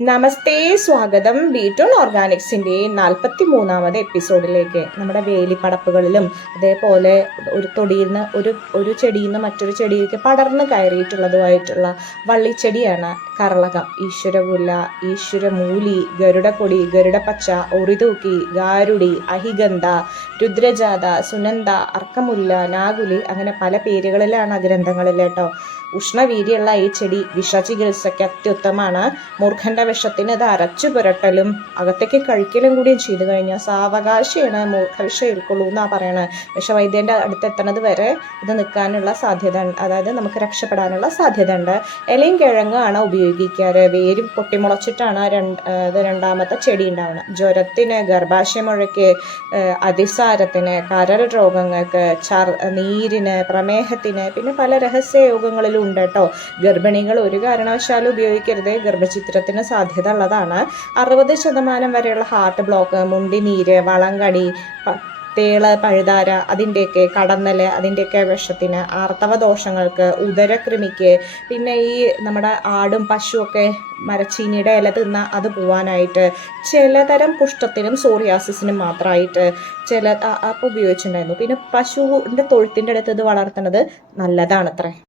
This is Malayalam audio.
നമസ്തേ, സ്വാഗതം ബി2 ഓർഗാനിക്സിൻ്റെ 43ാമത് എപ്പിസോഡിലേക്ക്. നമ്മുടെ വേലിപ്പടപ്പുകളിലും അതേപോലെ ഒരു തൊടിയിൽ നിന്ന് ഒരു ചെടിയിൽ നിന്ന് മറ്റൊരു ചെടിയിലേക്ക് പടർന്ന് കയറിയിട്ടുള്ളതുമായിട്ടുള്ള വള്ളിച്ചെടിയാണ് കറളകം. ഈശ്വരപുല്ല, ഈശ്വരമൂലി, ഗരുഡക്കൊടി, ഗരുഡപ്പച്ച, ഒറിതൂക്കി, ഗാരുടി, അഹിഗന്ധ, രുദ്രജാത, സുനന്ദ, അർക്കമുല്ല, നാഗുലി, അങ്ങനെ പല പേരുകളിലാണ് ആ ഗ്രന്ഥങ്ങളിൽ കേട്ടോ. ഉഷ്ണവീര്യമുള്ള ഈ ചെടി വിഷചികിത്സയ്ക്ക് അത്യുത്തമാണ്. മൂർഖൻ്റെ വിഷത്തിന് ഇത് അരച്ചു പുരട്ടലും അകത്തേക്ക് കഴിക്കലും കൂടിയും ചെയ്തു കഴിഞ്ഞാൽ സാവകാശമാണ് മൂർഖവിഷ ഏൽക്കുള്ളൂ എന്നാണ് പറയണത്. വിഷവൈദ്യൻ്റെ അടുത്തെത്തണത് വരെ ഇത് നിൽക്കാനുള്ള സാധ്യത, അതായത് നമുക്ക് രക്ഷപ്പെടാനുള്ള സാധ്യത ഉണ്ട്. ഇലയും കിഴങ്ങാണ് ഉപയോഗിക്കാറ്. വേരും പൊട്ടിമുളച്ചിട്ടാണ് രണ്ടാമത്തെ ചെടി ഉണ്ടാവുന്നത്. ജ്വരത്തിന്, ഗർഭാശയമുഴയ്ക്ക്, അതിസാരത്തിന്, കരൾ രോഗങ്ങൾക്ക്, നീരിന്, പ്രമേഹത്തിന്, പിന്നെ പല രഹസ്യയോഗങ്ങളിലും ഉണ്ട് കേട്ടോ. ഗർഭിണികൾ ഒരു കാരണവശാലും ഉപയോഗിക്കരുത്. ഗർഭചിത്രത്തിന് സാധ്യത ഉള്ളതാണ്. 60% വരെയുള്ള ഹാർട്ട് ബ്ലോക്ക്, മുണ്ടിനീര്, വളങ്കടി, തേള്, പഴുതാര, അതിൻ്റെയൊക്കെ കടന്നൽ, അതിൻ്റെയൊക്കെ വിഷത്തിന്, ആർത്തവ ദോഷങ്ങൾക്ക്, ഉദരകൃമിക്ക്, പിന്നെ ഈ നമ്മുടെ ആടും പശുവൊക്കെ മരച്ചീനിയുടെ ഇല തിന്ന അത് പോവാനായിട്ട്, ചിലതരം കുഷ്ഠത്തിനും സോറിയാസിസിനും മാത്രമായിട്ട് അപ്പോൾ ഉപയോഗിച്ചിട്ടുണ്ടായിരുന്നു. പിന്നെ പശുവിൻ്റെ തൊഴുത്തിൻ്റെ അടുത്ത് ഇത് വളർത്തുന്നത് നല്ലതാണത്രേ.